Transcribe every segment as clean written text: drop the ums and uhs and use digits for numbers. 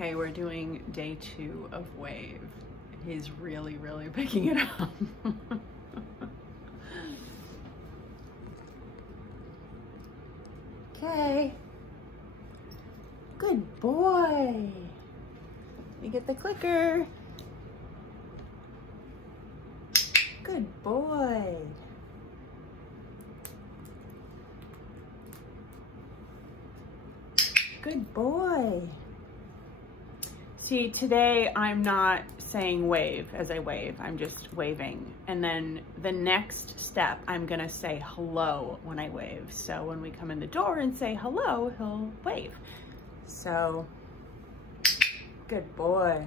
Okay, we're doing day 2 of wave. He's really picking it up. Okay. Good boy. Let me get the clicker. Good boy. Good boy. See, today I'm not saying wave as I wave, I'm just waving. And then the next step, I'm gonna say hello when I wave. So when we come in the door and say hello, he'll wave. So, good boy.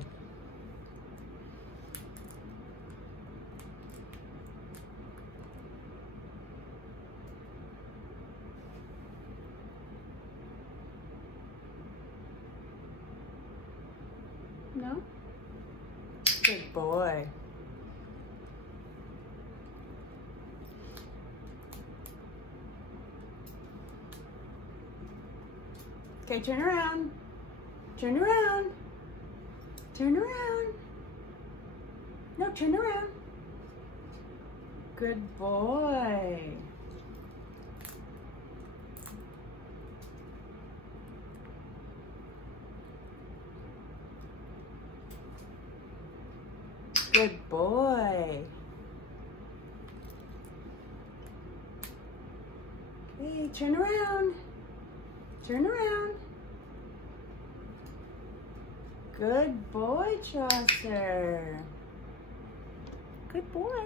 No? Good boy. Okay, turn around. Turn around. Turn around. No, turn around. Good boy. Good boy. Okay, turn around. Turn around. Good boy, Chaucer. Good boy.